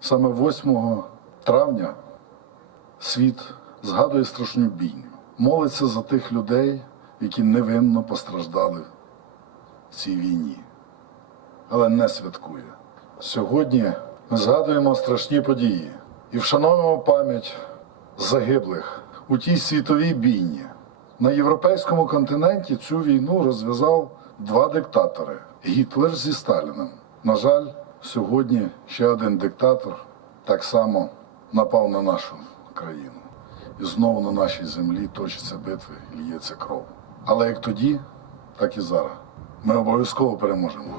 Саме 8 травня світ згадує страшну бійню, молиться за тих людей, які невинно постраждали в цій війні, але не святкує. Сьогодні ми згадуємо страшні події і вшановуємо пам'ять загиблих у тій світовій бійні. На європейському континенті цю війну розв'язав два диктатори Гітлер зі Сталіним. На жаль, сьогодні ще один диктатор так само напав на нашу країну. І знову на нашій землі точаться битви і лється кров. Але як тоді, так і зараз. Ми обов'язково переможемо.